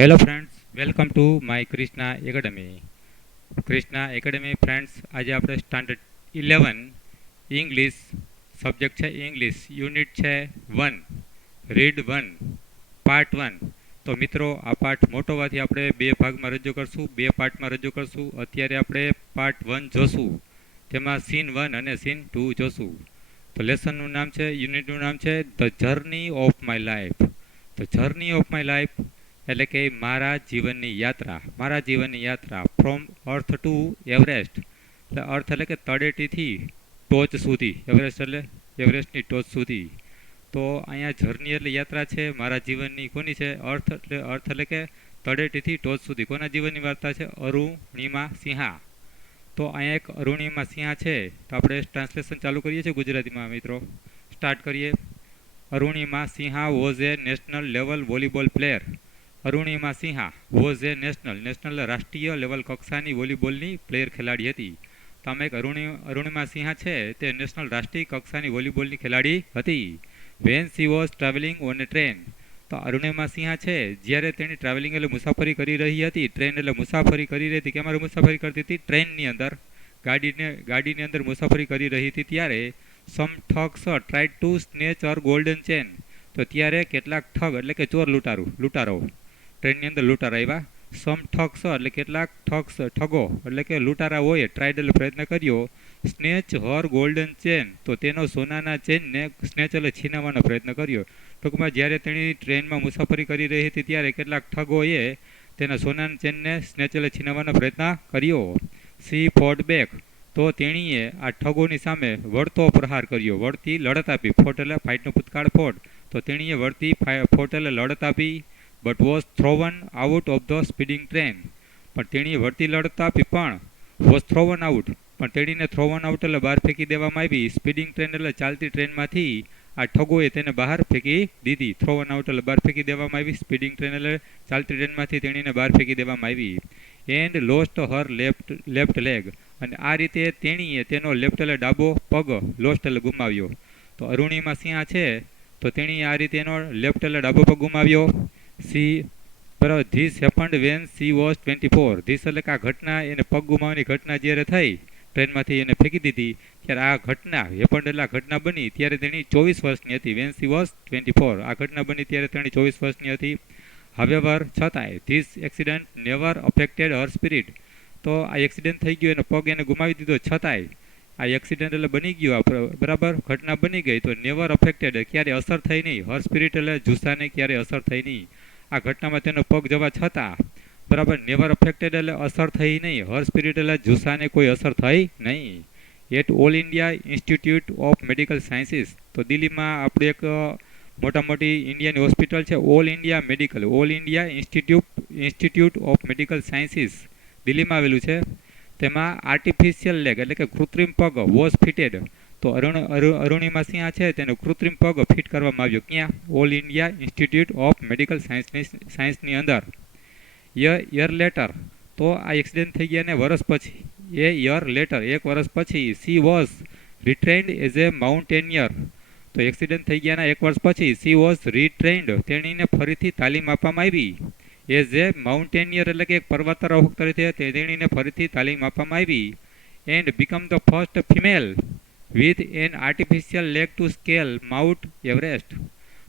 Hello friends, welcome to my Krishna academy. Krishna academy friends, आज આપણે standard 11 English subject છે English unit છે 1 read 1 part 1। તો મિત્રો, આ પાઠ મોટો હોવાથી આપણે બે ભાગમાં રજૂ કરશું, બે પાર્ટમાં રજૂ કરશું। અત્યારે આપણે પાર્ટ 1 જોશું, તેમાં સીન 1 અને સીન 2 જોશું। તો લેસનનું નામ છે, યુનિટનું નામ છે the journey of my life. The journey of my life એટલે કે મારા જીવનની યાત્રા ફ્રોમ અર્થ ટુ એવરેસ્ટ। એટલે અર્થ એટલે કે તળેટીથી ટોચ સુધી, એવરેસ્ટ એટલે એવરેસ્ટની ટોચ સુધી। તો અહીંયા જર્ની એટલે યાત્રા છે મારા જીવનની, કોની છે? અર્થ એટલે કે તળેટીથી ટોચ સુધી કોના જીવનની વાર્તા છે? અરુણિમા સિંહા। તો અહીંયા એક અરુણિમા સિંહા છે, તો આપણે ટ્રાન્સલેશન ચાલુ કરીએ છીએ ગુજરાતીમાં મિત્રો, સ્ટાર્ટ કરીએ। Arunima Sinha was A national level volleyball player. Arunima Sinha was A national રાષ્ટ્રીય લેવલ કક્ષાની વોલીબોલની પ્લેયર ખેલાડી હતી। તો આમાં એક અરુણિમા સિંહા છે તે નેશનલ રાષ્ટ્રીય કક્ષાની વોલીબોલની ખેલાડી હતી। When she was travelling on a train. તો અરુણિમા સિંહા છે જ્યારે તેની ટ્રાવેલિંગ એટલે મુસાફરી કરી રહી હતી, ટ્રેન એટલે મુસાફરી કરી રહી હતી, કેમાં મુસાફરી કરતી હતી? ટ્રેનની અંદર, ગાડીની અંદર મુસાફરી કરી રહી હતી ત્યારે some thugs tried to snatch her golden chain. તો ત્યારે કેટલાક ઠગ એટલે કે ચોર લૂંટારો ટ્રેનની અંદર લૂંટારા આવ્યા। સમ ઠગ્સ એટલે કેટલાક ઠગો એટલે કે લૂંટારાઓએ ટ્રાઈડ એટલે પ્રયત્ન કર્યો, સ્નેચ હર ગોલ્ડન ચેન તો તેનો સોનાના ચેનને સ્નેચ એટલે છીનવવાનો પ્રયત્ન કર્યો। ટૂંકમાં જ્યારે તેની ટ્રેનમાં મુસાફરી કરી રહી હતી ત્યારે કેટલાક ઠગોએ તેના સોનાના ચેનને સ્નેચ એટલે છીનવવાનો પ્રયત્ન કર્યો। સી ફોટ બેક તો તેણીએ આ ઠગોની સામે વળતો પ્રહાર કર્યો, વળતી લડત આપી। ફોટ એટલે ફાઇટનો ભૂતકાળ ફોટ, તો તેણીએ વળતી ફોટ એટલે લડત આપી। But was thrown out of the speeding train. પણ તેણીએ વળતી લડત આપી પણ વોઝ થ્રોવન આઉટ, પણ તેણીને થ્રોવન આઉટ એટલે બહાર ફેંકી દેવામાં આવી। સ્પીડિંગ ટ્રેન એટલે ચાલતી ટ્રેનમાંથી આ ઠગોએ તેને બહાર ફેંકી દીધી। થ્રોવન આઉટ એટલે બહાર ફેંકી દેવામાં આવી, સ્પીડિંગ ટ્રેન એટલે ચાલતી ટ્રેનમાંથી તેણીને બહાર ફેંકી દેવામાં આવી। And lost her left leg અને આ રીતે તેણીએ તેનો લેફ્ટ એટલે ડાબો પગ લોસ્ટ એટલે ગુમાવ્યો। તો અરુણિમા સિંહા છે તો તેણીએ આ રીતે એનો લેફ્ટ એટલે ડાબો પગ ગુમાવ્યો। સી બરાબર, this happened when she was 24। This એટલે કે આ ઘટના, એને પગ ગુમાવવાની ઘટના જ્યારે થઈ, ટ્રેનમાંથી એને ફેંકી દીધી ત્યારે આ ઘટના હેપન્ડ એટલે આ ઘટના બની ત્યારે તેની 24 વર્ષની હતી। વેન સી વોઝ 24, આ ઘટના બની ત્યારે તેની 24 વર્ષની હતી। હાવેવર છતાંય this accident never affected Har spirit. તો આ એક્સિડન્ટ થઈ ગયો, એનો પગ એને ગુમાવી દીધો, છતાંય આ એક્સિડન્ટ એટલે બની ગયો, બરાબર ઘટના બની ગઈ તો નેવર અફેક્ટેડ ક્યારે અસર થઈ નહીં, હર સ્પિરિટ એટલે જુસ્સાને ક્યારે અસર થઈ નહીં। આ ઘટનામાં તેનો પગ જવા છતાં બરાબર નેવર અફેક્ટેડ એટલે અસર થઈ નહીં, હર સ્પિરિટ એટલે જુસ્સાને કોઈ અસર થઈ નહીં। At All India Institute of Medical Sciences. તો દિલ્હીમાં આપણે એક મોટી ઇન્ડિયાની હોસ્પિટલ છે All India Institute of Medical Sciences, દિલ્હીમાં આવેલું છે। તેમાં આર્ટિફિશિયલ લેગ એટલે કે કૃત્રિમ પગ વોઝ ફિટેડ। તો અરુણિમા સિંહા છે તેને કૃત્રિમ પગ ફિટ કરવામાં આવ્યો, ક્યાં? All India Institute of medical સાયન્સની અંદર। યર લેટર તો આ એક્સિડન્ટ થઈ ગયા ને વર્ષ પછી, એક વર્ષ પછી she was retrained as a mountaineer. તો એક્સિડન્ટ થઈ ગયાના એક વર્ષ પછી સી વોઝ રિટ્રેન્ડ તેણીને ફરીથી તાલીમ આપવામાં આવી। એઝ એ માઉન્ટેનિયર એટલે કે એક પર્વતારોહક તરીકે તેણીને ફરીથી તાલીમ આપવામાં આવી। And become the first female with an artificial leg to scale Mount Everest.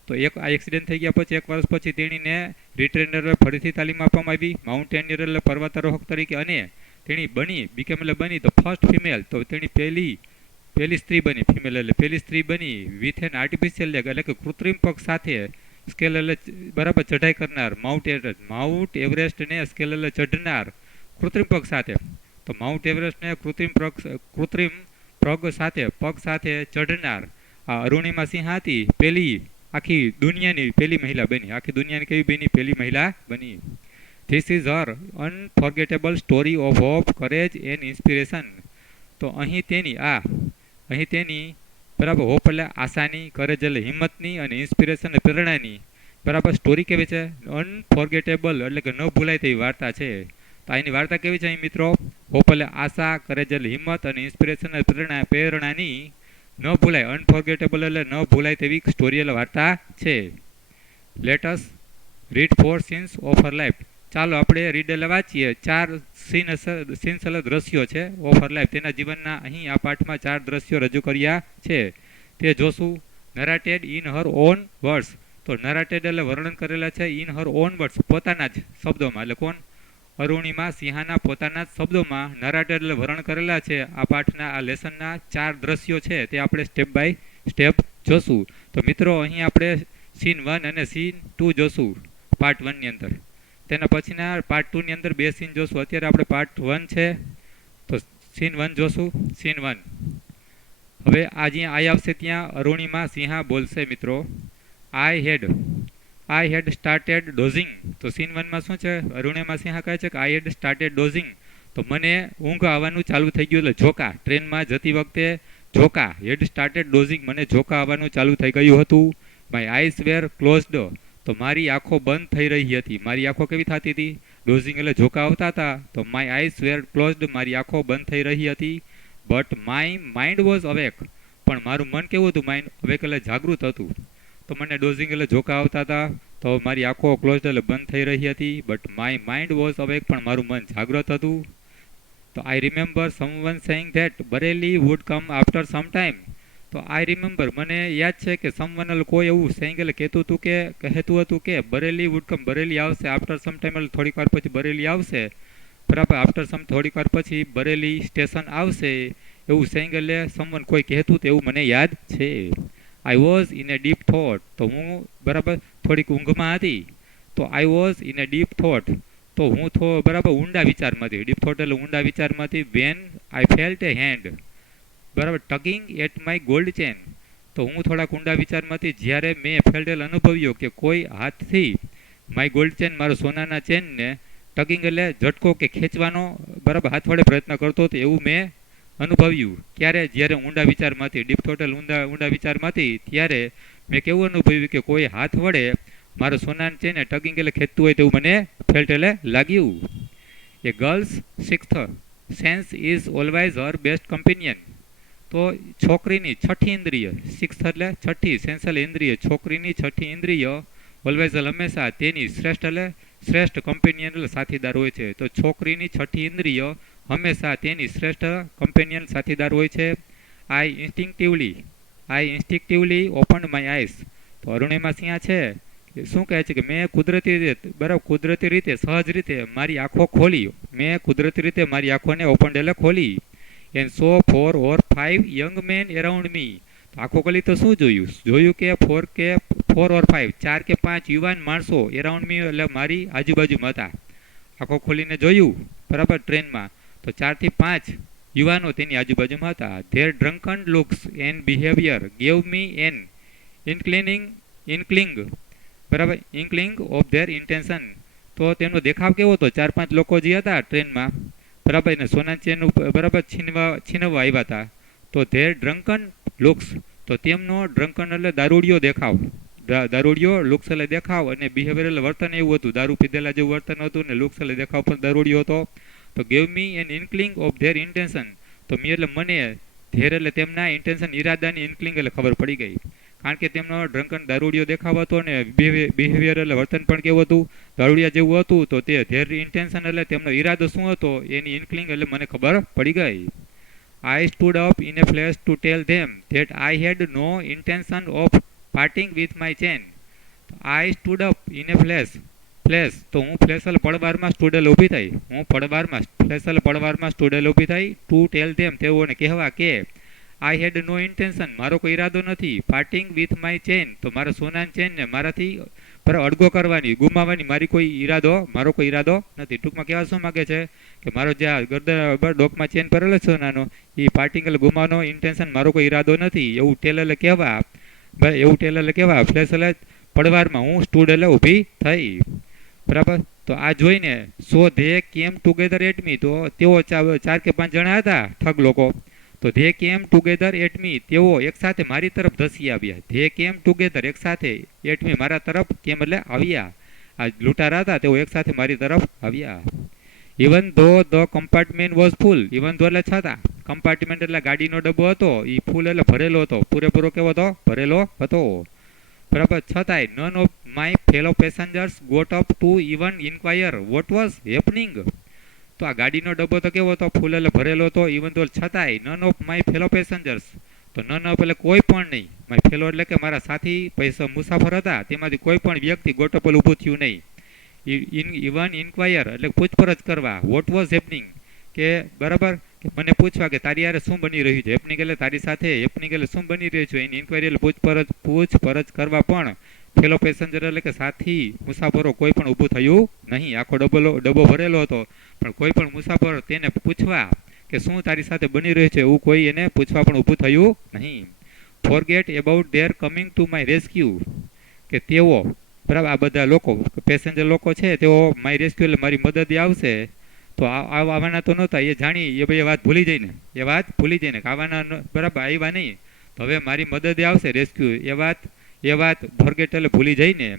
તો આ એક્સિડન્ટ થઈ ગયા પછી એક વર્ષ પછી તેણીને રિટ્રેન્ડર ફરીથી તાલીમ આપવામાં આવી, માઉન્ટેનિયર એટલે પર્વતારોહક તરીકે, અને તેણી બીકમ એટલે બની ધ ફર્સ્ટ ફિમેલ, તો તેણી પહેલી સ્ત્રી બની, ફિમેલ એટલે પહેલી સ્ત્રી બની વિથ એન આર્ટિફિશિયલ લેગ એટલે કે કૃત્રિમ પગ સાથે, સ્કેલ એટલે બરાબર ચઢાઈ કરનાર, માઉન્ટ એવરેસ્ટને સ્કેલ એટલે ચઢનાર કૃત્રિમ પગ સાથે। તો માઉન્ટ એવરેસ્ટને કૃત્રિમ પગ સાથે ચઢનાર આ અરુણિમા સિંહા હતી, આખી દુનિયાની પહેલી મહિલા બની, આખી દુનિયાની કેવી બની? પહેલી મહિલા બની। This is her unforgettable story of hope, courage and inspiration. તો અહીં તેની બરાબર હોપ એટલે આશાની, કરેજ એટલે હિંમતની, અને ઇન્સ્પિરેશન એટલે પ્રેરણાની બરાબર સ્ટોરી કેવી છે? અનફોર્ગેટેબલ એટલે કે ન ભૂલાય તેવી વાર્તા છે। તો અહીંની વાર્તા કેવી છે અહીં મિત્રો? હોપ એટલે આશા, કરેજ એટલે હિંમત, અને ઇન્સ્પિરેશન એટલે પ્રેરણાની ન ભૂલાય, અનફોર્ગેટેબલ એટલે ન ભૂલાય તેવી સ્ટોરી એટલે વાર્તા છે। Lettuce read 4 scenes of her life. ચાલો આપણે રીડ એટલે વાંચીએ. 4 સીન્સ એટલે દ્રશ્યો છે ઓફ હર લાઈફ, તેના જીવનના. અહીં આ પાઠમાં 4 દ્રશ્યો રજૂ કર્યા છે, તે જોશું. નરેટેડ ઇન હર ઓન વર્ડ્સ. તો નરેટેડ એટલે વર્ણન કરેલા છે, ઇન હર ઓન વર્ડ્સ પોતાના જ શબ્દોમાં. એટલે કોણ? અરુણિમા સિંહાના પોતાના જ શબ્દોમાં નરેટેડ એટલે વર્ણન કરેલા છે. આ પાઠના આ લેસનના 4 દ્રશ્યો છે તે આપણે સ્ટેપ બાય સ્ટેપ જોશું. તો મિત્રો અહીં આપણે સીન 1 અને સીન 2 જોશું પાર્ટ 1 ની અંદર. તેના પછીના પાર્ટ 2 ની અંદર 2 સીન જોશું. અત્યારે આપણે પાર્ટ 1 છે તો સીન 1 જોશું. સીન 1. હવે આ જ્યાં આઈ આવશે ત્યાં અરુણિમા સિંહા બોલશે મિત્રો, આઈ હેડ સ્ટાર્ટેડ ડોઝિંગ. તો સીન 1 માં શું છે? અરુણિમા સિંહા કહે છે કે આઈ હેડ સ્ટાર્ટેડ ડોઝિંગ. તો મને ઊંઘ આવવાનું ચાલુ થઈ ગયું. એટલે ઝોકા, ટ્રેનમાં જતી વખતે ઝોકા. હેડ સ્ટાર્ટેડ ડોઝિંગ, મને ઝોકા આવવાનું ચાલુ થઈ ગયું હતું. My eyes were closed. તો મારી આંખો બંધ થઈ રહી હતી. મારી આંખો કેવી થતી હતી? ડોઝિંગ એટલે ઝોકા આવતા હતા. તો માય આઈસ વેર ક્લોઝડ, મારી આંખો બંધ થઈ રહી હતી. But my mind was awake. પણ મારું મન કેવું હતું? માઇન્ડ અવેક એટલે જાગૃત હતું. તો મને ડોઝિંગ એટલે ઝોકા આવતા હતા, તો મારી આંખો ક્લોઝડ એટલે બંધ થઈ રહી હતી. But my mind was awake, પણ મારું મન જાગૃત હતું. તો I remember someone saying that Bareilly would come after some time. તો આઈ રિમેમ્બર, મને યાદ છે કે સમવન કોઈ એવું સેઇંગ એટલે કહેતું હતું કે બરેલી વુડ કમ, બરેલી આવશે. આફ્ટર સમ ટાઈમ એટલે થોડીક વાર પછી બરેલી આવશે. બરાબર, આફ્ટર સમ થોડીક વાર પછી બરેલી સ્ટેશન આવશે. એવું સેઇંગ એટલે સમવન કોઈ કહેતું હતું એવું મને યાદ છે. I was in A deep thought. તો હું બરાબર થોડીક ઊંઘમાં હતી. તો I was in A deep thought. તો હું બરાબર ઊંડા વિચારમાં હતી. ડીપ થોટ એટલે ઊંડા વિચારમાં હતી. When I felt a hand બરાબર tugging at my gold chain. તો હું થોડાક ઊંડા વિચારમાં હતી જ્યારે મેં ફેલ્ટ એટલે અનુભવ્યો કે કોઈ હાથથી માય ગોલ્ડ ચેન, મારો સોનાના ચેનને ટગિંગ એટલે ઝટકો કે ખેંચવાનો બરાબર હાથ વડે પ્રયત્ન કરતો હતો એવું મેં અનુભવ્યું. ક્યારે? જ્યારે ઊંડા વિચારમાંથી. ડીપ થોટ એટલે ઊંડા વિચારમાંથી ત્યારે મેં કેવું અનુભવ્યું કે કોઈ હાથ વડે મારો સોનાના ચેનને ટગિંગ એટલે ખેંચતું હોય તેવું મને ફેલ્ટ એટલે લાગ્યું. A girl's sixth sense is always her best companion. તો છોકરીની છઠ્ઠી ઇન્દ્રિય, સિક્સ્થ એટલે છઠ્ઠી, સેન્સ એટલે ઇન્દ્રિય, છોકરીની છઠ્ઠી ઇન્દ્રિય ઓલવેઝ હંમેશા તેની શ્રેષ્ઠ એટલે શ્રેષ્ઠ કમ્પેનિયન એટલે સાથીદાર હોય છે. તો છોકરીની છઠ્ઠી ઇન્દ્રિય હંમેશા તેની શ્રેષ્ઠ કમ્પેનિયન સાથીદાર હોય છે. આઈ ઇન્સ્ટિંક્ટિવલી ઓપન માય આઈસ. તો અરુણિમા સિંહા છે શું કહે છે કે મેં કુદરતી રીતે સહજ રીતે મારી આંખો ખોલી. મેં કુદરતી રીતે મારી આંખોને ઓપન એટલે ખોલી. And saw 4 or 5 young men around me. તો આંખો ખોલી તો શું જોયું કે 4 or 5, 4 કે 5 યુવાન માણસો એરાઉન્ડ મી એટલે મારી આજુબાજુમાં હતા. આંખો ખોલીને જોયું બરાબર ટ્રેનમાં તો 4 થી 5 યુવાનો તેની આજુબાજુમાં હતા. There drunken looks and behaviour gave me N inkling બરાબર ઇન્કલિંગ ઓફ ધેર ઇન્ટેન્શન. તો તેમનો દેખાવ કેવો હતો? 4-5 લોકો જે હતા ટ્રેનમાં બરાબર એને સોના ચેન બરાબર છીનવવા આવ્યા હતા. તો ધેર ડ્રંકન લુક્સ, તો તેમનો ડ્રંકન એટલે દારૂડિયો દેખાવ, દારૂડિયો લુક્સ એટલે દેખાવ, અને બિહેવિયર એટલે વર્તન એવું હતું, દારૂ પીધેલા જેવું વર્તન હતું, ને લુક્સ એટલે દેખાવ પણ દારૂડિયો હતો. તો gave me N inkling of their intention. તો મી એટલે મને, ધેર એટલે તેમના ઇન્ટેન્શન ઇરાદાની, ઇન્કલિંગ એટલે ખબર પડી ગઈ. કારણ કે તેમનો ડ્રંકન દારૂડિયો દેખાવ હતો ને બિહેવિયર એટલે વર્તન પણ કેવું હતું? દારૂડિયા જેવું હતું. તો તે ધેર ઇન્ટેન્શન એટલે તેમનો ઈરાદો શું હતો એની ઇન્કલિંગ એટલે મને ખબર પડી ગઈ. I stood up in a flash to tell them that I had no intention of parting with my chain. I stood up in a flash. તો હું ફ્લેશલ પડવારમાં સ્ટુડલ ઊભી થઈ. હું પડવારમાં ફ્લેશલ પડવારમાં સ્ટુડલ ઊભી થઈ ટુ ટેલ ધેમ, તેઓને કહેવા કે આઈ હેડ નો ઇન્ટેન્શન, મારો કોઈ ઈરાદો નથી, પાર્ટિંગ વિથ માય ચેન, તો મારા સોનાની ચેનને મારાથી અડગો કરવાની, ગુમાવવાની મારો કોઈ ઈરાદો નથી. ટૂંકમાં કહેવા શું માગે છે કે મારો જે ગરદન ડોકમાં ચેન ભરેલો છે સોનાનો એ પાર્ટિંગ એટલે ગુમાવવાનો ઇન્ટેન્શન, મારો કોઈ ઈરાદો નથી એવું ટેલરે કહેવા ફ્લેશ એટલે પડવારમાં હું સ્ટૂડ એટલે ઊભી થઈ બરાબર. તો આ જોઈને સો ધે કેમ ટુગેધર એટ મી. તો તેઓ 4 કે 5 જણા હતા ઠગ લોકો. તો ધે કેમ ટુગેધર એટ મી, તેઓ એક સાથે મારી તરફ ધસી આવ્યા. ધે કેમ ટુગેધર એક સાથે, એટ મી મારા તરફ, કેમ એટલે આવ્યા. આ લૂંટારા હતા તેઓ એક સાથે મારી તરફ આવ્યા. ઇવન ધો the compartment was full. Even ધો એટલે છતાં, કમ્પાર્ટમેન્ટ એટલે ગાડીનો ડબ્બો હતો, એ ફૂલ એટલે ભરેલો હતો, પૂરેપૂરો કેવો હતો? ભરેલો હતો. બરાબર, છતાંય none of my fellow passengers got up to even enquire what was happening. તો આ ગાડીનો ડબ્બો તો કેવો હતો, ફૂલ એટલે ભરેલો હતો. ઇવન તો છતાંય none of my fellow passengers, તો નન ઓફ એટલે કોઈ પણ નહીં, માય ફેલો એટલે કે મારા સાથી પૈસા મુસાફર હતા તેમાંથી કોઈ પણ વ્યક્તિ ગોટપલ ઊભું થયું નહીં. ઇવન ઇન્ક્વાયર એટલે પૂછપરછ કરવા, વોટ વોઝ હેપનિંગ કે બરાબર, કે મને પૂછવા કે તારી યારે શું બની રહ્યું છે. હેપનિંગ એટલે તારી સાથે, હેપનિંગ એટલે શું બની રહ્યું છે. એની ઇન્ક્વાયરી એટલે પૂછપરછ કરવા પણ ફેલો પેસેન્જર એટલે કે સાથી મુસાફરો કોઈ પણ ઊભું થયું નહીં. આખો ડબ્બો ભરેલો હતો પણ કોઈ પણ મુસાફર તેને પૂછવા કે શું તારી સાથે બની રહ્યું છે એવું કોઈ એને પૂછવા પણ ઊભું થયું નહીં. Forget about there coming to my rescue, કે તેઓ બરાબર આ બધા લોકો પેસેન્જર લોકો છે તેઓ માય રેસ્ક્યુ એટલે મારી મદદે આવશે. તો આવવાના તો નહોતા, એ જાણી એ ભાઈ વાત ભૂલી જઈને, કે આવવાના બરાબર આવ્યા નહીં, તો હવે મારી મદદે આવશે રેસ્ક્યુ, એ વાત ફોરગેટ એટલે ભૂલી જઈને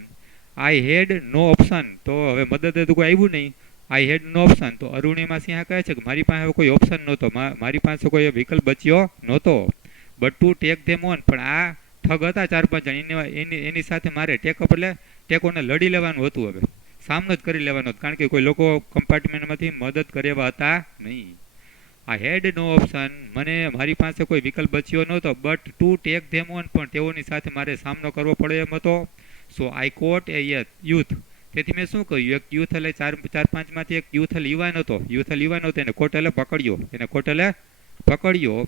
આઈ હેડ નો ઓપ્શન, તો હવે મદદે તો કોઈ આવ્યું નહીં. આઈ હેડ નો ઓપ્શન, તો અરુણિમા સિંહા કહે છે કે મારી પાસે કોઈ ઓપ્શન નહોતો, મારી પાસે કોઈ વિકલ્પ બચ્યો નહોતો. But to take them on, પણ આ ઠગ હતા 4-5 જણ, એની સાથે મારે ટેકઅપ એટલે ટેકોને લડી લેવાનું હતું. હવે સામનો જ કરી લેવાનો હતો, કારણ કે કોઈ લોકો કમ્પાર્ટમેન્ટમાંથી મદદ કરે એવા હતા નહીં. આ હેડ નો ઓપ્શન, મને મારી પાસે કોઈ વિકલ્પ બચ્યો નહોતો. But to take them on, પણ તેઓની સાથે મારે સામનો કરવો પડે એમ હતો. સો આઈ કોટ એ યુથ, તેથી મેં શું કર્યું, એક યુથ એટલે 4-5માંથી એક યુથ યુવાન હતો, એને કોટ એટલે પકડ્યો.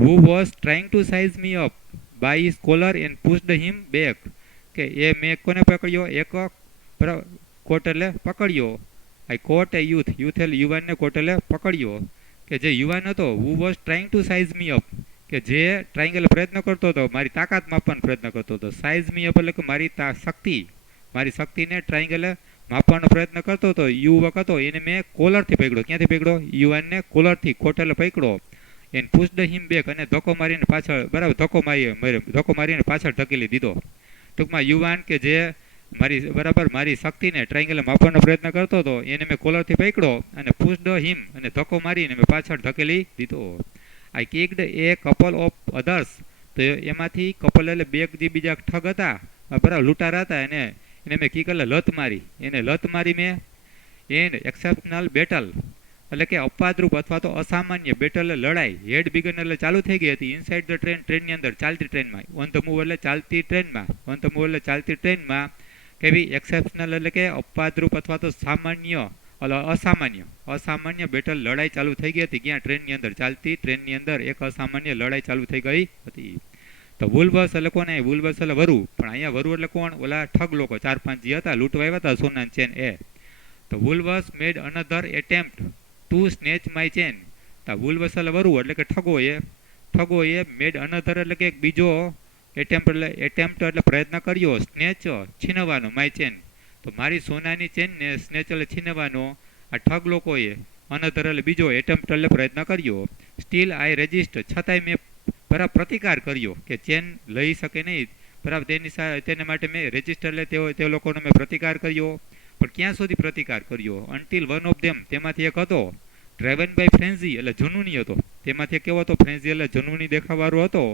Who was trying to seize me up by his collar and pushed him back, કે એ મેં કોને પકડ્યો, એક કોટ એટલે પકડ્યો. આઈ કોટ એ યુથ એટલે યુવાનને કોટ એટલે પકડ્યો, કે જે યુવાન હતો. હુ was trying to seize me up, કે જે ટ્રાયંગલ પ્રયત્ન કરતો હતો, મારી તાકાત માપવાનો પ્રયત્ન કરતો હતો. સાઇઝ મી અપ એટલે કે મારી શક્તિને ટ્રાયંગલ માપવાનો પ્રયત્ન કરતો હતો. યુવક હતો એને મેં કોલરથી પકડ્યો. ક્યાંથી પકડ્યો? યુવાનને કોલરથી, કોટ એટલે પકડ્યો. એને પુશ્ડ હિમ બેક, અને ધક્કો મારીને પાછળ બરાબર ધક્કો મારીને પાછળ ધકેલી દીધો. ટૂંકમાં યુવાન કે જે મારી શક્તિને ટ્રાયંગલ માપવાનો પ્રયત્ન કરતો હતો એને મેં કોલરથી પકડ્યો અને પુશ્ડ હિમ અને ધક્કો મારીને મેં પાછળ ધકેલી દીધો. આઈ કિક્ડ એ કપલ ઓફ અધર્સ, તો એમાંથી કપલ એટલે બે બીજા ઠગ હતા બરાબર, લૂંટારા હતા, એને મેં કિક એટલે લત મારી મેં. એન્ડ એક્સેપ્શનલ બેટલ એટલે કે અપવાદરૂપ અથવા તો અસામાન્ય, બેટલ એટલે લડાઈ, હેડ બિગન એટલે ચાલુ થઈ ગઈ હતી. ઇનસાઇડ ધ ટ્રેનની અંદર, ચાલતી ટ્રેનમાં. ઓન ધ મૂવ એટલે ચાલતી ટ્રેનમાં. કેવી? એક્સેપ્શનલ એટલે કે અપવાદરૂપ અથવા તો અસામાન્ય બેટલ, લડાઈ ચાલુ થઈ ગઈ હતી. ક્યાં? ટ્રેનની અંદર, ચાલતી ટ્રેનની અંદર એક અસામાન્ય લડાઈ ચાલુ થઈ ગઈ હતી. તો વુલ્વર્સ એટલે કોને? વુલ્વર્સ એટલે વરુ, પણ અહીંયા વરુ એટલે કોણ? ઓલા ઠગ લોકો 4-5 જે હતા, લૂંટવા આવ્યા હતા સોનાની ચેન એ. તો Woolworths made another attempt two snatch my chain. તો વુલ્વર્સ એટલે વરુ એટલે કે ઠગોએ મેડ અનધર એટલે કે બીજો એટેમ્પ્ટ એટલે પ્રયત્ન કર્યો, સ્નેચ છીનવાનો, માય ચેન, તો મારી સોનાની ચેનને સ્નેચ એટલે છીનવાનો આ ઠગ લોકોએ અનધર એટલે બીજો એટેમ્પ્ટ એટલે પ્રયત્ન કર્યો. સ્ટીલ આઈ રેજિસ્ટ, છતાંય મેં બરાબર પ્રતિકાર કર્યો કે ચેન લઈ શકે નહીં બરાબર, તેને માટે મેં રેજિસ્ટર એટલે તે લોકોનો મેં પ્રતિકાર કર્યો. પણ ક્યાં સુધી પ્રતિકાર કર્યો? અન્ટિલ વન ઓફ ધેમ, તેમાંથી એક હતો ડ્રાઇવન બાય ફ્રેન્ઝી એટલે જનૂની હતો. તેમાંથી એક કેવો હતો? ફ્રેન્ઝી એટલે જનૂની દેખાવાળો હતો.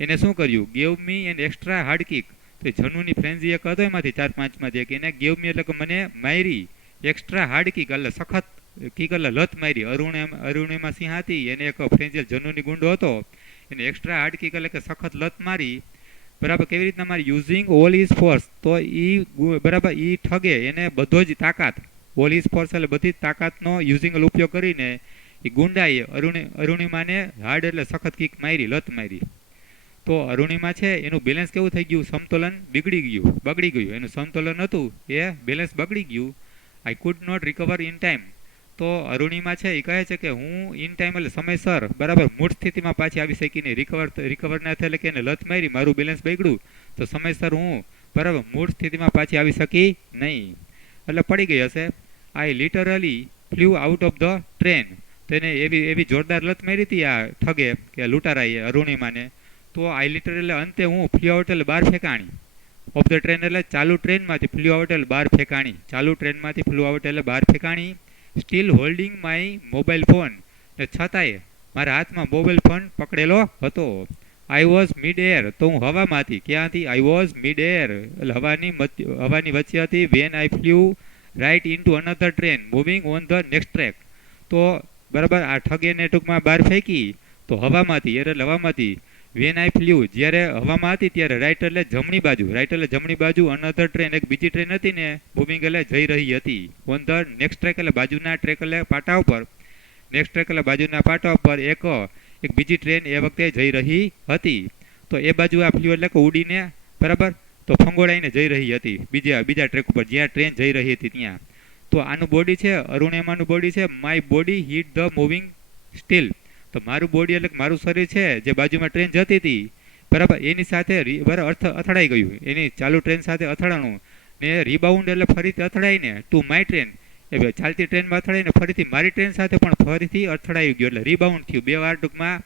એને શું કર્યું? ગેવ મી એન એક્સ્ટ્રા હાર્ડ કિક. તો જનૂની ફ્રેન્ઝી એક હતો એમાંથી 4-5માંથી એક, એને ગેવ મી એટલે કે મને મારી એક્સ્ટ્રા હાર્ડ કિક એટલે સખત કિક એટલે લત મારી. અરુણિમા સિંહ હતી, એને એક ફ્રેન્ઝિયલ જનૂની ગુંડો હતો, એને એક્સ્ટ્રા હાર્ડ કિક એટલે કે સખત લત મારી બરાબર. કેવી રીતના મારી? યુઝિંગ ઓલ હિઝ ફોર્સ, તો બરાબર ઠગે એને બધો જ તાકાત, ઓલ હિઝ ફોર્સ એટલે બધી જ તાકાતનો યુઝિંગ ઉપયોગ કરીને ગુંડાએ અરુણિમાને હાર્ડ એટલે સખત કિક મારી, લત મારી. તો અરુણિમા છે એનું બેલેન્સ કેવું થઈ ગયું? સમતોલન બગડી ગયું. એનું સમતોલન હતું એ બેલેન્સ બગડી ગયું. I could not recover in time, તો અરુણિમા છે એ કહે છે કે હું ઇન ટાઈમ એટલે સમયસર બરાબર મૂળ સ્થિતિમાં પાછી આવી શકી નહીં. રિકવર ના થાય એટલે કે એને લત મારી, મારું બેલેન્સ બગડ્યું, તો સમયસર હું બરાબર મૂળ સ્થિતિમાં પાછી આવી શકી નહીં, એટલે પડી ગઈ હશે. આઈ literally flew out of the train, તો એને એવી જોરદાર લત મારી હતી આ ઠગે કે લૂંટારાએ અરુણિમાને. તો આઈ લિટરલી એટલે અંતે હું ફ્લ્યુ આઉટ એટલે બહાર ફેંકાણી. ઓફ ધ ટ્રેન એટલે ચાલુ ટ્રેનમાંથી, ફ્લ્યુ આઉટ એટલે બહાર ફેંકાણી, ચાલુ ટ્રેનમાંથી ફ્લ્યુ આઉટ એટલે બહાર ફેંકાણી. Still holding my mobile phone, છતાંય મારા હાથમાં મોબાઈલ ફોન પકડેલો હતો. આઈ વોઝ મિડ એર, તો હું હવામાં હતી. ક્યાં હતી? આઈ વોઝ મિડ એર, એટલે હવાની વચ્ચે હતી. When I flew right in to another train moving on the next track. તો બરાબર આ ઠગેને ટૂંકમાં બહાર ફેંકી તો હવામાં હતી, એર એટલે હવામાં હતી. વેન આઈ ફ્લ્યુ, જ્યારે હવામાં હતી ત્યારે રાઇટ એટલે જમણી બાજુ, રાઇટ એટલે જમણી બાજુ. અનધર ટ્રેન, એક બીજી ટ્રેન હતી ને, મૂવિંગ એટલે જઈ રહી હતી. ઓન ધ નેક્સ્ટ ટ્રેક એટલે બાજુના ટ્રેક એટલે પાટા ઉપર. નેક્સ્ટ ટ્રેક એટલે બાજુના પાટા ઉપર એક બીજી ટ્રેન એ વખતે જઈ રહી હતી. તો એ બાજુ આ ફ્લ્યુ એટલે કે ઉડીને બરાબર તો ફંગોળાઈને જઈ રહી હતી બીજા ટ્રેક ઉપર જ્યાં ટ્રેન જઈ રહી હતી ત્યાં. તો આનું બોડી છે, અરુણિમાનું બોડી છે, my body hit the moving steel. તો મારું બોડી એટલે મારું શરીર છે જે બાજુમાં ટ્રેન જતી હતી બરાબર એની સાથે બરાબર અથડાઈ ગયું, એની ચાલુ ટ્રેન સાથે અથડાણું ને રીબાઉન્ડ એટલે ફરીથી અથડાઈને ટુ માય ટ્રેન, એ ચાલતી ટ્રેનમાં અથડાઈને ફરીથી મારી ટ્રેન સાથે પણ ફરીથી અથડાઈ ગયો, એટલે રીબાઉન્ડ થયું. બે વાર ટૂંકમાં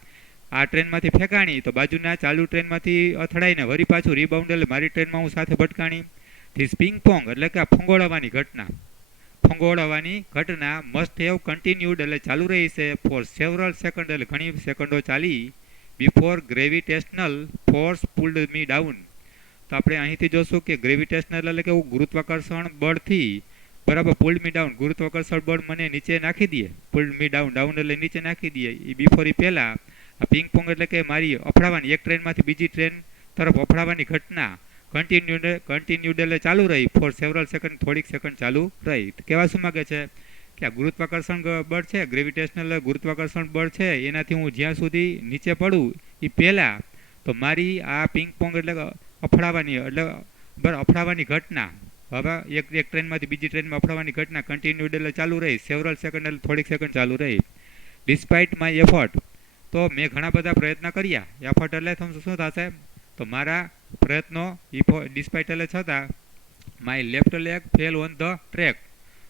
આ ટ્રેનમાંથી ફેંકાણી તો બાજુના ચાલુ ટ્રેનમાંથી અથડાઈને વળી પાછું રીબાઉન્ડ એટલે મારી ટ્રેનમાં હું સાથે ભટકાણી. ધીસ પિંગ પોંગ એટલે કે આ ફંગોળવાની ઘટના મસ્ટ હેવ કન્ટિન્યુડ એટલે ચાલુ રહી છે ફોર સેવરલ સેકન્ડ એટલે ઘણી સેકન્ડો ચાલી બિફોર ગ્રેવિટેશનલ ફોર્સ પુલ્ડ મી ડાઉન. તો આપણે અહીંથી જોશું કે ગ્રેવિટેશનલ એટલે કે ગુરુત્વાકર્ષણ બળથી બરાબર પુલ્ડ મી ડાઉન, ગુરુત્વાકર્ષણ બળ મને નીચે નાખી દે. પુલ્ડ મી ડાઉન, ડાઉન એટલે નીચે નાખી દે. એ બિફોર પહેલા આ પિંગ પોંગ એટલે કે મારી અફડાવાની, એક ટ્રેનમાંથી બીજી ટ્રેન તરફ અફડાવાની ઘટના કન્ટિન્યુડ એટલે ચાલુ રહી ફોર સેવરલ સેકન્ડ, થોડીક સેકન્ડ ચાલુ રહી. કહેવા શું માગે છે કે આ ગુરુત્વાકર્ષણ બળ છે, ગ્રેવિટેશનલ ગુરુત્વાકર્ષણ બળ છે, એનાથી હું જ્યાં સુધી નીચે પડું એ પહેલાં તો મારી આ પિંગ પોંગ એટલે અફડાવાની ઘટના હવે એક ટ્રેનમાંથી બીજી ટ્રેનમાં અફડાવાની ઘટના કન્ટિન્યુડ એટલે ચાલુ રહી, સેવરલ સેકન્ડ એટલે થોડીક સેકન્ડ ચાલુ રહી. ડિસ્પાઇટ માય એફર્ટ, તો મેં ઘણા બધા પ્રયત્ન કર્યા. એફર્ટ એટલે શું થશે તો મારા પ્રયત્નો ડિસ્પાઇટ એટલે છતાં my left leg fell on the track,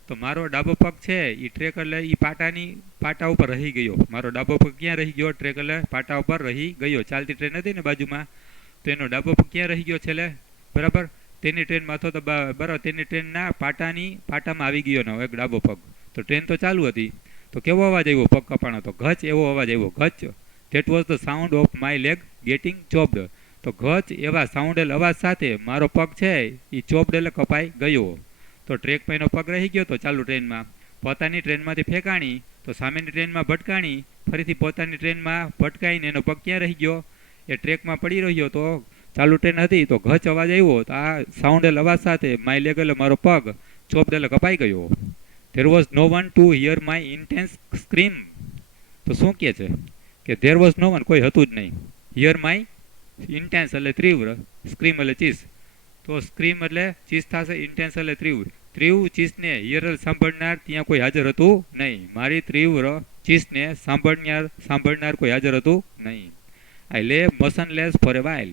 તો મારો ડાબો પગ છે એ ટ્રેક એટલે એ પાટા ઉપર રહી ગયો. મારો ડાબો પગ ક્યાં રહી ગયો? ટ્રેક એટલે પાટા ઉપર રહી ગયો. ચાલતી ટ્રેન હતી ને બાજુમાં, તો એનો ડાબો પગ ક્યાં રહી ગયો છેલ્લે બરાબર તેની ટ્રેનમાં હતો તો બરાબર તેની ટ્રેનના પાટામાં આવી ગયો ને એક ડાબો પગ. તો ટ્રેન તો ચાલુ હતી તો કેવો અવાજ આવ્યો? પગ કપાણો તો ઘચ એવો અવાજ આવ્યો, ઘચ. That was the sound of my leg getting chopped. તો ઘચ એવા સાઉન્ડેલ અવાજ સાથે મારો પગ છે એ ચોપ્ડ એટલે કપાઈ ગયો. તો ટ્રેક પર એનો પગ રહી ગયો તો ચાલુ ટ્રેનમાં, પોતાની ટ્રેનમાંથી ફેંકાણી તો સામેની ટ્રેનમાં ભટકાણી, ફરીથી પોતાની ટ્રેનમાં ભટકાઈને એનો પગ ક્યાં રહી ગયો? એ ટ્રેકમાં પડી રહ્યો. તો ચાલુ ટ્રેન હતી તો ઘચ અવાજ આવ્યો, તો આ સાઉન્ડેલ અવાજ સાથે માય લેગ એટલે મારો પગ ચોપ્ડ એટલે કપાઈ ગયો. There was no one to hear my intense scream. તો શું કહે છે કે ધેર વોઝ નો વન, કોઈ હતું જ નહીં. હિયર માય ઇન્ટેન્સ એટલે તીવ્ર, સ્ક્રીમ એટલે ચીસ. તો સ્ક્રીમ એટલે ચીસ થશે, ઇન્ટેન્સ એટલે તીવ્ર ચીસને હિયર સાંભળનાર ત્યાં કોઈ હાજર હતું નહીં. મારી તીવ્ર ચીસને સાંભળનાર કોઈ હાજર હતું નહીં. આઈ લે મોશનલેસ ફોર એ વાઇલ.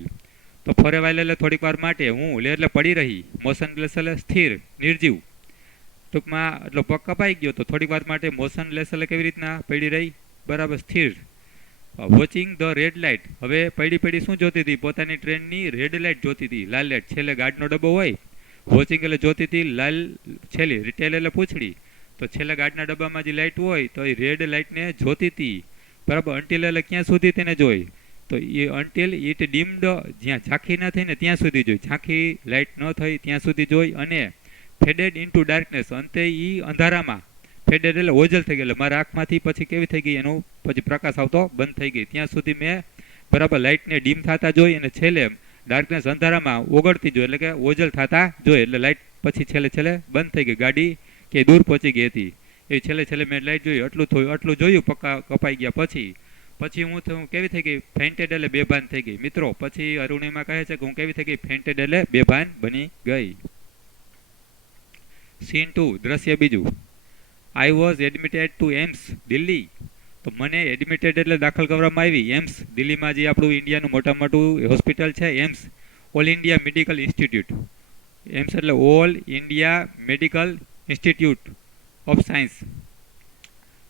તો ફોર એ વાઇલ એટલે થોડીક વાર માટે, હું લે એટલે પડી રહી, મોશનલેસ એટલે સ્થિર નિર્જીવ. ટૂંકમાં એટલો પગ કપાઈ ગયો તો થોડીક વાર માટે મોશનલેસ એટલે કેવી રીતના પડી રહી બરાબર સ્થિર. વોચિંગ ધ રેડ લાઇટ, હવે પડી શું જોતી હતી? પોતાની ટ્રેનની રેડ લાઇટ જોતી હતી, લાલ લાઇટ. છેલ્લે ગાર્ડનો ડબ્બો હોય, વોચિંગ એટલે જોતી હતી, લાલ છેલ્લી રિટેલ એટલે પૂંછડી. તો છેલ્લા ગાર્ડના ડબ્બામાં જે લાઇટ હોય તો એ રેડ લાઇટને જોતી હતી બરાબર. અન્ટિલ એટલે ક્યાં સુધી તેને જોઈ? તો એ અન્ટિલ ઇટ ડીમ્ડ, જ્યાં ઝાંખી ના થઈ ને ત્યાં સુધી જોઈ, ઝાંખી લાઇટ ન થઈ ત્યાં સુધી જોઈ. અને ફેડેડ ઇન્ટુ ડાર્કનેસ, અંતે એ અંધારામાં, ફેડેડ એટલે ઓજલ થઈ ગઈ, એટલે મારા આંખમાંથી પછી કેવી થઈ ગઈ, એનું પછી પ્રકાશ આવતો બંધ થઈ ગઈ. ત્યાં સુધી મેં બરાબર લાઇટને ડીમ થતા જોઈ અને છેલ્લે ડાર્કનેસ અંધારામાં ઓગળતી જોઈ, એટલે કે ઓજલ થતા જોઈ. એટલે લાઇટ પછી છેલ્લે બંધ થઈ ગઈ, ગાડી કે દૂર પહોંચી ગઈ હતી. એ છેલ્લે મેં લાઇટ જોઈ, આટલું જોયું કપાઈ ગયા પછી હું કેવી થઈ ગઈ? ફેન્ટેડ એટલે બેભાન થઈ ગઈ. મિત્રો પછી અરુણિમા કહે છે કે હું કેવી થઈ ગઈ? ફેન્ટેડ એટલે બેભાન બની ગઈ. સીન 2, દ્રશ્ય બીજું. I was admitted to AIIMS Delhi. તો મને એડમિટેડ એટલે દાખલ કરવામાં આવી એમ્સ દિલ્હીમાં, જે આપણું ઇન્ડિયાનું મોટું હોસ્પિટલ છે AIIMS, all India medical institute. AIIMS એટલે all India medical institute of science.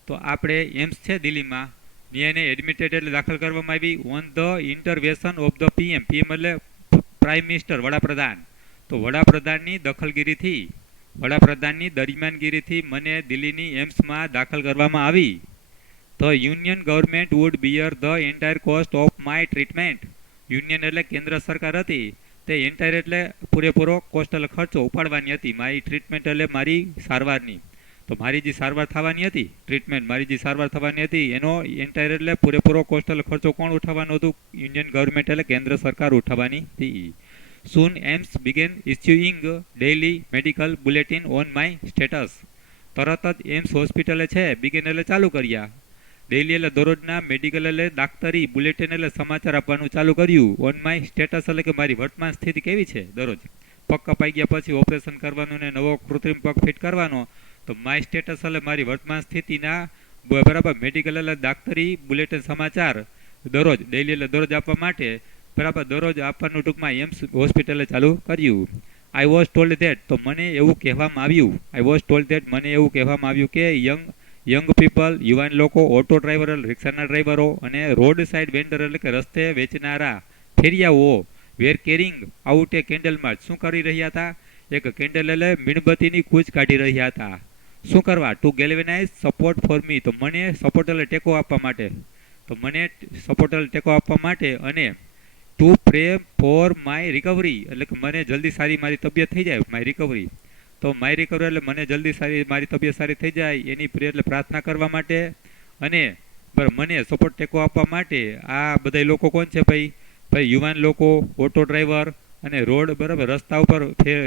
તો આપણે એમ્સ છે દિલ્હીમાં, એને એડમિટેડ એટલે દાખલ કરવામાં આવી on the intervention of the PM. PM એટલે પ્રાઇમ મિનિસ્ટર, વડાપ્રધાન. તો વડાપ્રધાનની દરમિયાનગીરીથી મને દિલ્હીની એમ્સમાં દાખલ કરવામાં આવી. The union government would bear the entire cost of my treatment. Union એટલે કેન્દ્ર સરકાર હતી તે એન્ટાયર એટલે પૂરેપૂરો કોસ્ટલ ખર્ચો ઉપાડવાની હતી મારી ટ્રીટમેન્ટ એટલે મારી સારવારની. તો મારી જે સારવાર થવાની હતી ટ્રીટમેન્ટ મારી જે સારવાર થવાની હતી એનો એન્ટાયર એટલે પૂરેપૂરો કોસ્ટલ ખર્ચો કોણ ઉઠાવવાનો હતું? યુનિયન ગવર્મેન્ટ એટલે કેન્દ્ર સરકાર ઉઠાવવાની હતી. Soon AIIMS began issuing daily medical bulletin on my status. તરત જ એમ્સ હોસ્પિટલે છે બિગિન એટલે ચાલુ કર્યા. ડેઇલી એટલે દરરોજના મેડિકલ એટલે દાક્તરી બુલેટિન એટલે સમાચાર આપવાનું ચાલુ કર્યું. ઓન માય સ્ટેટસ એટલે કે મારી વર્તમાન સ્થિતિ કેવી છે દરરોજ. પગ કપાઈ ગયા પછી ઓપરેશન કરવાનું ને નવો કૃત્રિમ પગ ફિટ કરવાનો. તો માય સ્ટેટસ એટલે મારી વર્તમાન સ્થિતિના બરાબર મેડિકલ એટલે દાક્તરી બુલેટિન સમાચાર દરરોજ ડેઇલી એટલે દરરોજ આપવા માટે બરાબર દરરોજ આપવાનું ટૂંકમાં એમ્સ હોસ્પિટલે ચાલુ કર્યું. આઈ વોઝ ટોલ્ડ ધેટ તો મને એવું કહેવામાં આવ્યું આઈ વોઝ ટોલ્ડ ધેટ મને એવું કહેવામાં આવ્યું કે યંગ પીપલ યુવાન લોકો ઓટો ડ્રાઈવર રિક્ષાના ડ્રાઈવરો અને રોડ સાઇડ વેન્ડર એટલે કે રસ્તે વેચનારા ફેરિયાઓ વેર કેરિંગ આઉટ એ કેન્ડલ માર્ચ શું કરી રહ્યા હતા? એક કેન્ડલ એટલે મીણબત્તીની કૂચ કાઢી રહ્યા હતા. શું કરવા? To galvanise support for me તો મને સપોર્ટ એટલે ટેકો આપવા માટે તો મને સપોર્ટ એટલે ટેકો આપવા માટે અને two pre for my recovery એટલે કે મને જલ્દી સારી મારી તબિયત થઈ જાય માય રિકવરી. તો માય રિકવરી એટલે મને જલ્દી સારી મારી તબિયત સારી થઈ જાય એની પ્રે એટલે પ્રાર્થના કરવા માટે અને મને સપોર્ટ ટેકો આપવા માટે આ બધા લોકો કોણ છે ભાઈ? યુવાન લોકો ઓટો ડ્રાઈવર અને રોડ બરાબર રસ્તા ઉપર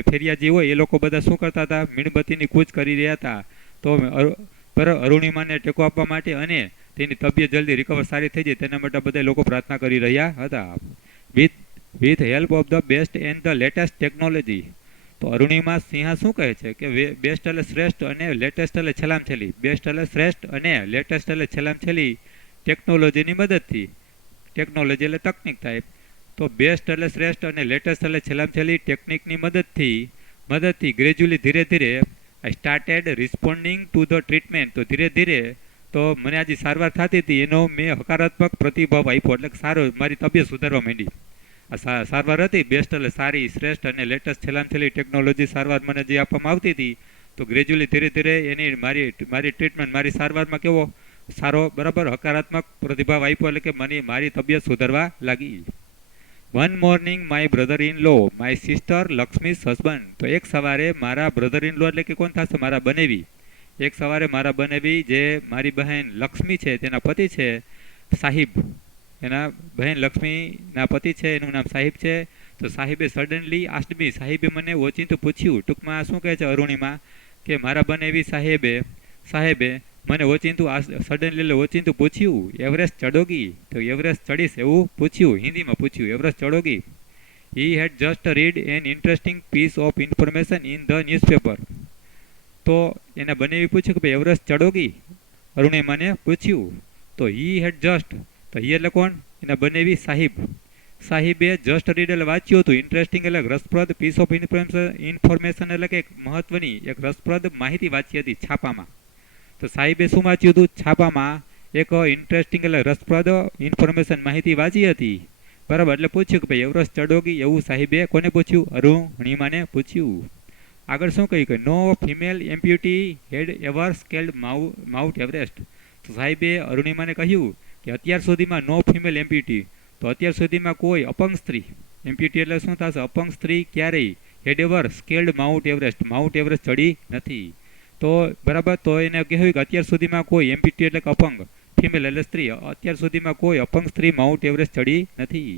ફેરિયા જે હોય એ લોકો બધા શું કરતા હતા? મીણબત્તીની કૂચ કરી રહ્યા હતા. તો બરાબર અરુણિમાને ટેકો આપવા માટે અને તેની તબિયત જલ્દી રિકવર સારી થઈ જાય તેના માટે બધા લોકો પ્રાર્થના કરી રહ્યા હતા. with help of the best and the latest technology. તો અરુણિમા સિંહા શું કહે છે કે બેસ્ટ એટલે શ્રેષ્ઠ અને લેટેસ્ટ એટલે છેલ્લામ છેલ્લી બેસ્ટ એટલે શ્રેષ્ઠ અને લેટેસ્ટ એટલે છેલ્લામ છેલ્લી ટેકનોલોજીની મદદથી ટેકનોલોજી એટલે તકનિક થાય તો બેસ્ટ એટલે શ્રેષ્ઠ અને લેટેસ્ટ એટલે છેલ્લામ છેલ્લી ટેકનિકની મદદથી ગ્રેજ્યુઅલી ધીરે ધીરે I started responding to the treatment તો ધીરે ધીરે તો મને આ જે સારવાર થતી હતી એનો મેં હકારાત્મક પ્રતિભાવ આપ્યો એટલે સારો મારી તબિયત સુધારવા માંડી. આ સારવાર હતી બેસ્ટ એટલે સારી શ્રેષ્ઠ અને લેટેસ્ટ છેલ્લામાં છેલ્લી ટેકનોલોજી સારવાર મને જે આપવામાં આવતી હતી તો ગ્રેજ્યુઅલી ધીરે ધીરે એની મારી ટ્રીટમેન્ટ મારી સારવારમાં કેવો સારો બરાબર હકારાત્મક પ્રતિભાવ આપ્યો એટલે કે મારી તબિયત સુધારવા લાગી. One morning my brother in law my sister Lakshmi's husband તો એક સવારે મારા બ્રધર ઇન લો એટલે કે કોણ થશે? મારા બનેવી. એક સવારે મારા બનેવી જે મારી બહેન લક્ષ્મી છે તેના પતિ છે સાહિબ એના બહેન લક્ષ્મીના પતિ છે એનું નામ સાહિબ છે. તો સાહિબે સડનલી આસ્ડ મી સાહિબે મને ઓચિંતું પૂછ્યું ટૂંકમાં શું કહે છે અરુણિમા કે મારા બનેવી સાહેબે મને સડનલી ઓચિંતું પૂછ્યું એવરેસ્ટ ચડોગી તો એવરેસ્ટ ચડીશ એવું પૂછ્યું હિન્દીમાં પૂછ્યું એવરેસ્ટ ચડોગી. He had just read an interesting piece of information in the newspaper. તો એને બનેવી પૂછ્યું કે ભાઈ એવરેસ્ટ ચડોગી અરુણિમાને પૂછ્યું તો હી હેડ જસ્ટ તો હી એટલે કોણ? એના બનેવી સાહિબે જસ્ટ રીડ એટલે વાંચ્યું હતું ઇન્ટરેસ્ટિંગ એટલે રસપ્રદ પીસ ઓફ ઇન્ફોર્મેશન એટલે કે એક મહત્વની એક રસપ્રદ માહિતી વાંચી હતી છાપામાં. તો સાહિબે શું વાંચ્યું હતું? છાપામાં એક ઇન્ટરેસ્ટિંગ એટલે રસપ્રદ ઇન્ફોર્મેશન માહિતી વાંચી હતી બરાબર એટલે પૂછ્યું કે ભાઈ એવરેસ્ટ ચડોગી એવું સાહિબે કોને પૂછ્યું? અરુણિમાને પૂછ્યું. આગળ શું કહ્યું કે નો ફિમેલ એમ્પ્યુટી હેડ એવર સ્કેલ્ડ માઉન્ટ એવરેસ્ટ. તો સાહેબે અરુણિમાને કહ્યું કે અત્યાર સુધીમાં નો ફિમેલ એમ્પ્યુટી તો અત્યાર સુધીમાં કોઈ અપંગ સ્ત્રી એમ્પ્યુટી એટલે શું થશે? અપંગ સ્ત્રી ક્યારેય હેડ એવર સ્કેલ્ડ માઉન્ટ એવરેસ્ટ ચડી નથી. તો બરાબર તો એને કહ્યું કે અત્યાર સુધીમાં કોઈ એમ્પ્યુટી એટલે કે અપંગ ફિમેલ એટલે સ્ત્રી અત્યાર સુધીમાં કોઈ અપંગ સ્ત્રી માઉન્ટ એવરેસ્ટ ચડી નથી.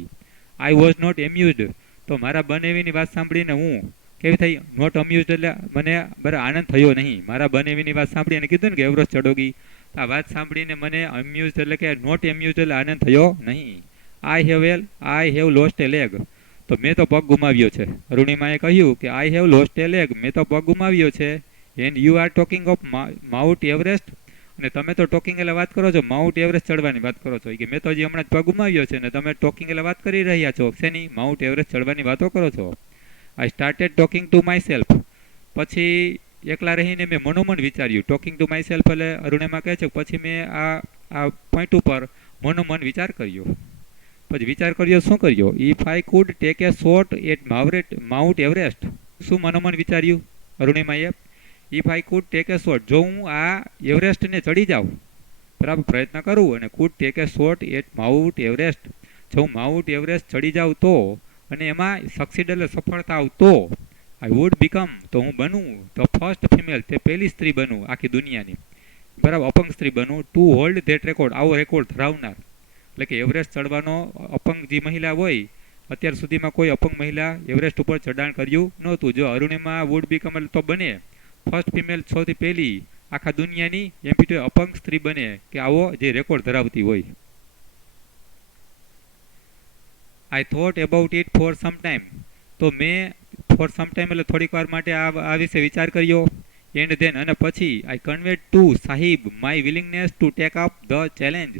આઈ વોઝ નોટ એમ્યુઝડ તો મારા બનેવીની વાત સાંભળીને હું કેવી થઈ? નોટ અમ્યુઝડ એટલે મને બરાબર આનંદ થયો નહીં. મારા બનેવીની વાત સાંભળીને કીધું ને કે એવરેસ્ટ ચડોગી આ વાત સાંભળીને મને અમ્યુઝડ એટલે કે નોટ એમ્યુઝડ એટલે આનંદ થયો નહીં. I have lost a leg તો મેં તો પગ ગુમાવ્યો છે. અરુણિમાએ કહ્યું કે I have lost a leg મેં તો પગ ગુમાવ્યો છે. And you are talking of Mount Everest અને તમે તો ટોકિંગ એટલે વાત કરો છો માઉન્ટ એવરેસ્ટ ચડવાની વાત કરો છો કે મેં તો હજી હમણાં જ પગ ગુમાવ્યો છે ને તમે ટોકિંગ એટલે વાત કરી રહ્યા છો શેની? માઉન્ટ એવરેસ્ટ ચડવાની વાતો કરો છો. I started talking to my self પછી એકલા રહીને મેં મનોમન વિચાર્યું. ટોકિંગ ટુ માય સેલ્ફ એટલે અરુણિમા કહે છે પછી મેં આ પોઈન્ટ ઉપર મનોમન વિચાર કર્યો. પછી વિચાર કર્યો શું કર્યો? If I could take a shot at Mount Everest શું મનોમન વિચાર્યું અરુણિમાએ? If I could take a shot જો હું આ એવરેસ્ટને ચડી જાઉં બરાબર પ્રયત્ન કરું અને could take a shot at Mount Everest જો હું માઉન્ટ એવરેસ્ટ ચડી જાઉં તો, અને એમાં સક્સીડ એટલે સફળતા આવતો, આઈ વુડ બીકમ, તો હું બનું ધ ફર્સ્ટ ફિમેલ, તે પહેલી સ્ત્રી બનું આખી દુનિયાની, બરાબર, અપંગ સ્ત્રી બનું, ટુ હોલ્ડ ધેટ રેકોર્ડ, આવો રેકોર્ડ ધરાવનાર. એટલે કે એવરેસ્ટ ચડવાનો અપંગ જે મહિલા હોય, અત્યાર સુધીમાં કોઈ અપંગ મહિલા એવરેસ્ટ ઉપર ચઢાણ કર્યું નહોતું. જો અરુણિમા વુડ બીકમ એટલે તો બને ફર્સ્ટ ફિમેલ, સૌથી પહેલી આખા દુનિયાની એમ પી અપંગ સ્ત્રી બને કે આવો જે રેકોર્ડ ધરાવતી હોય. I thought about it for some time, તો મેં ફોર સમ ટાઈમ એટલે થોડીક વાર માટે આ વિશે વિચાર કર્યો. એન્ડ ધેન, અને પછી આઈ કન્વેડ ટુ સાહિબ my willingness to take up the challenge,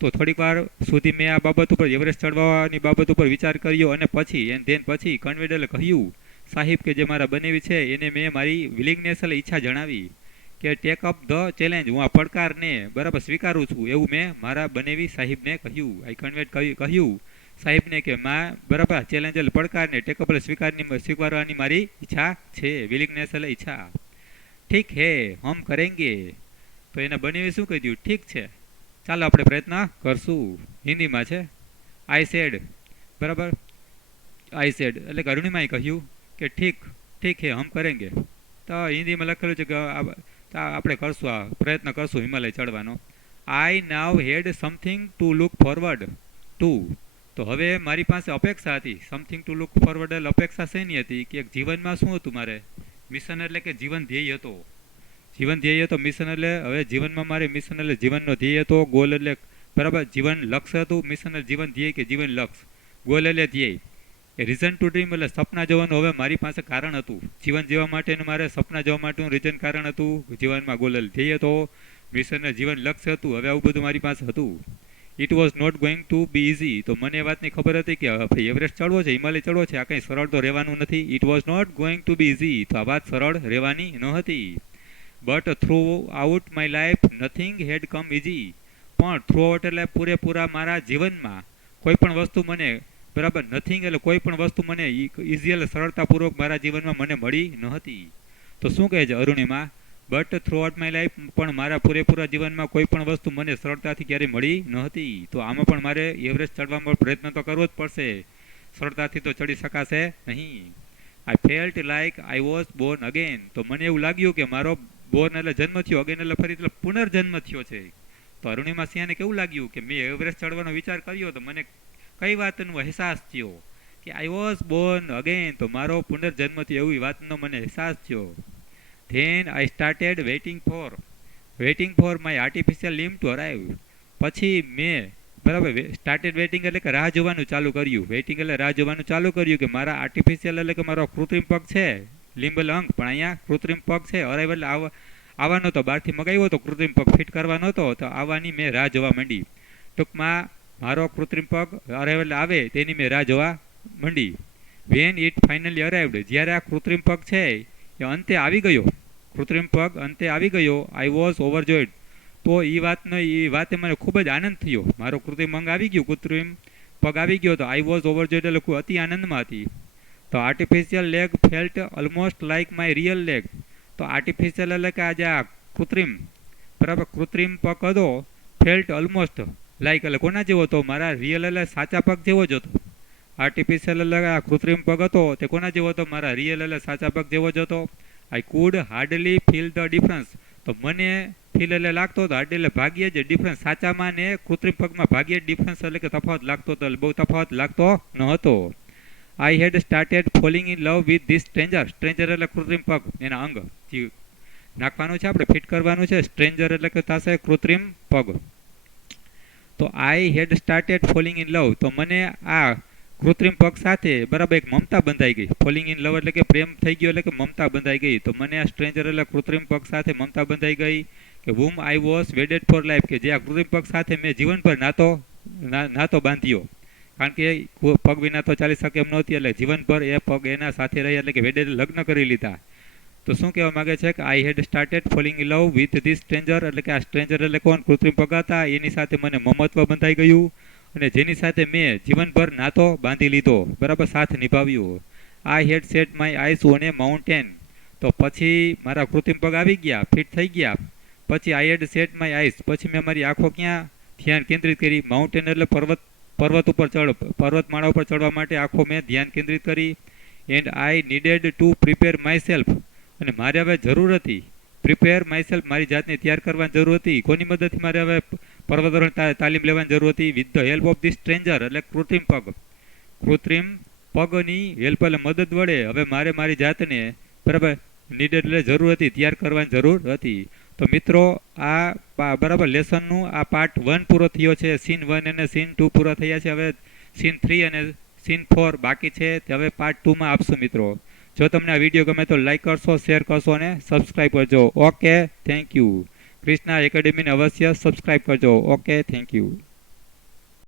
તો થોડીક વાર સુધી મેં આ બાબત ઉપર, એવરેસ્ટ ચડવાની બાબત ઉપર વિચાર કર્યો, અને પછી એન્ડ ધેન પછી કન્વેડ એટલે કહ્યું સાહિબ કે જે મારા બનેવી છે એને મેં મારી વિલિંગનેસ એટલે ઈચ્છા જણાવી કે ટેક અપ ધ ચેલેન્જ, હું આ પડકારને બરાબર સ્વીકારું છું, એવું મેં મારા બનેવી સાહિબને કહ્યું. આઈ કન્વેડ કહ્યું સાહેબને કે માં બરાબર ચેલેન્જ એટલે પડકારને ટેકઅપ એટલે સ્વીકારવાની મારી ઈચ્છા છે, વિલિંગનેસ એટલે ઈચ્છા. ઠીક હે હમ કરેંગે, તો એને બનેવી શું કહી દઉં, ઠીક છે ચાલો આપણે પ્રયત્ન કરશું. હિન્દીમાં છે આઈ સેડ, બરાબર, આઈ સેડ એટલે અરુણિમાએ કહ્યું કે ઠીક હે હમ કરેંગે. તો હિન્દીમાં લખેલું છે કે આપણે કરશું, આ પ્રયત્ન કરશું હિમાલય ચડવાનો. I now had something to look forward to, તો હવે મારી પાસે અપેક્ષા હતી, સમથિંગ ટુ લુક ફોરવર્ડ એટલે અપેક્ષા શેની હતી કે જીવનમાં શું હતું મારે, મિશન એટલે કે જીવન ધ્યેય હતો, જીવન ધ્યેય હતો, મિશન એટલે હવે જીવનમાં મારે મિશન એટલે જીવનનો ધ્યેય હતો, ગોલ એટલે બરાબર જીવન લક્ષ્ય હતું, મિશન એટલે જીવન ધ્યેય કે જીવન લક્ષ્ય, ગોલ એટલે ધ્યેય. એ રીઝન ટુ ડ્રીમ એટલે સપના જોવાનું હવે મારી પાસે કારણ હતું, જીવન જીવવા માટેનું મારે સપના જોવા માટેનું રીઝન કારણ હતું, જીવનમાં ગોલ એટલે ધ્યેય હતો, મિશન જીવન લક્ષ્ય હતું, હવે આવું બધું મારી પાસે હતું. It was not going to be easy, તો મને એ વાતની ખબર હતી કે ભાઈ એવરેસ્ટ ચડવો છે, હિમાલય ચડવો છે, આ કંઈ સરળ તો રહેવાનું નથી. It was not going to be easy, તો આ વાત સરળ રહેવાની ન હતી. But throughout my life nothing had come easy, પણ થ્રુ આઉટ એટલે પૂરેપૂરા મારા જીવનમાં કોઈ પણ વસ્તુ મને બરાબર, નથિંગ એટલે કોઈ પણ વસ્તુ મને ઇઝી એટલે સરળતાપૂર્વક મારા જીવનમાં મને મળી ન હતી. તો શું કહે છે Arunima, but throughout my life, પણ મારા પૂરેપૂરા જીવનમાં કોઈ પણ વસ્તુ મને સરળતાથી ક્યારેય મળી ન હતી. તો આમાં પણ મારે એવરેસ્ટ ચડવામાં પ્રયત્ન તો કરવો જ પડશે, સરળતાથી તો ચડી શકાશે નહીં. આઈ felt like I was Born again, તો મને એવું લાગ્યું કે મારો બોર્ન એટલે જન્મ થયો, અગેન એટલે ફરી એટલે પુનર્જન્મ થયો છે. તો અરુણિમા સિંહને કેવું લાગ્યું કે મેં એવરેસ્ટ ચડવાનો વિચાર કર્યો તો મને કઈ વાતનો અહેસાસ થયો કે આઈ વોઝ બોર્ન અગેન, તો મારો પુનર્જન્મ થયો એવી વાતનો મને અહેસાસ થયો. Then I started waiting for my artificial limb to arrive, પછી મેં બરાબર સ્ટાર્ટેડ વેઇટિંગ એટલે કે રાહ જોવાનું ચાલુ કર્યું, વેઇટિંગ એટલે રાહ જોવાનું ચાલુ કર્યું કે મારા આર્ટિફિશિયલ એટલે કે મારો કૃત્રિમ પગ છે, લિમ્બલ અંગ, પણ અહીંયા કૃત્રિમ પગ છે, અરાઇવ એટલે આવવાનો તો બહારથી મગાવ્યો તો કૃત્રિમ પગ ફિટ કરવાનો હતો, તો આવવાની મેં રાહ જોવા માંડી. ટૂંકમાં મારો કૃત્રિમ પગ અરાઇવ એટલે આવે તેની મેં રાહ જોવા માંડી. વેન ઇટ ફાઇનલી અરાઇવ્ડ, જ્યારે આ કૃત્રિમ પગ છે એ અંતે આવી ગયો, કૃત્રિમ પગ અંતે આવી ગયો, આઈ વોઝ ઓવરજોયડ, તો એ વાતે મને ખૂબ જ આનંદ થયો, મારો કૃત્રિમ અંગ આવી ગયું, કૃત્રિમ પગ આવી ગયો, તો આઈ વોઝ ઓવરજોયડ એટલે અતિ આનંદમાં હતી. તો artificial leg felt almost like my real leg, તો આર્ટિફિશિયલ એટલે કે આજે આ કૃત્રિમ બરાબર કૃત્રિમ પગ હતો, ફેલ્ટ ઓલમોસ્ટ લાઈક એટલે કોના જેવો હતો, મારા રિયલ એટલે સાચા પગ જેવો જ હતો. આર્ટિફિશિયલ એટલે આ કૃત્રિમ પગ હતો તે કોના જેવો હતો, મારા રિયલ એટલે સાચા પગ જેવો જ હતો. I could hardly feel the difference, તો મને ફીલ એટલે લાગતો હતો, હાર્ડલી એટલે ભાગ્યે જ ડિફરન્સ, સાચામાં ને કૃત્રિમ પગમાં ભાગ્યે જ ડિફરન્સ એટલે કે તફાવત લાગતો હતો, બહુ તફાવત લાગતો ન હતો. I had started falling in love with this stranger એટલે કૃત્રિમ પગ, એના અંગ જે નાખવાનું છે આપણે ફિટ કરવાનું છે, સ્ટ્રેન્જર એટલે કે થશે કૃત્રિમ પગ. તો I had started falling in love, તો મને આ કૃત્રિમ પગ સાથે બરાબર એક મમતા બંધાઈ ગઈ, ફોલિંગ ઇન લવ એટલે કે પ્રેમ થઈ ગયો એટલે કે મમતા બંધાઈ ગઈ. તો મને આ સ્ટ્રેન્જર એટલે કૃત્રિમ પગ સાથે મમતા બંધાઈ ગઈ કે whom I was wedded for life, કે જે આ કૃત્રિમ પગ સાથે મેં જીવનભર નાતો બાંધ્યો, કારણ કે પગ વિના તો ચાલી શકે એમ નહોતી, એટલે જીવનભર એ પગ એના સાથે રહ્યા, એટલે કે વેડેડ લગ્ન કરી લીધા. તો શું કહેવા માંગે છે કે I had started falling in love with this stranger, એટલે કે આ સ્ટ્રેન્જર એટલે કોણ, કૃત્રિમ પગ હતા, એની સાથે મને મમત્વ બંધાઈ ગયું, અને જેની સાથે મેં જીવનભર નાતો બાંધી લીધો, બરાબર સાથ નિભાવ્યો. I had set my eyes on a mountain, તો પછી મારા કૃત્રિમ પગ આવી ગયા, ફિટ થઈ ગયા, પછી આઈ હેડ સેટ માય આઈસ, પછી મેં મારી આંખો ક્યાં ધ્યાન કેન્દ્રિત કરી, માઉન્ટેન એટલે પર્વત પર્વતમાળા ઉપર ચડવા માટે આખો મેં ધ્યાન કેન્દ્રિત કરી. And I needed to prepare my self, અને મારે હવે જરૂર હતી પ્રિપેર માય સેલ્ફ, મારી જાતને તૈયાર કરવાની જરૂર હતી. કોની મદદથી મારે હવે પર્વતારોહણ તાલીમ લેવાની જરૂર હતી? With the help of the stranger, એટલે કૃત્રિમ પગની હેલ્પ એટલે મદદ વડે હવે મારે મારી જાતને બરાબર નીડેડ એટલે જરૂર હતી, તૈયાર કરવાની જરૂર હતી. તો મિત્રો આ બરાબર લેસનનું આ પાર્ટ 1 પૂરો થયો છે. સીન 1 અને સીન 2 પૂરા થયા છે. હવે સીન 3 અને સીન 4 બાકી છે, તે હવે પાર્ટ 2 માં આપશું મિત્રો. જો તમને આ વિડીયો ગમે તો લાઈક કરશો, શેર કરશો અને સબસ્ક્રાઈબ કરજો. Okay, thank you. ક્રિષ્ના એકેડેમીને અવશ્ય સબસ્ક્રાઈબ કરજો. Okay, thank you.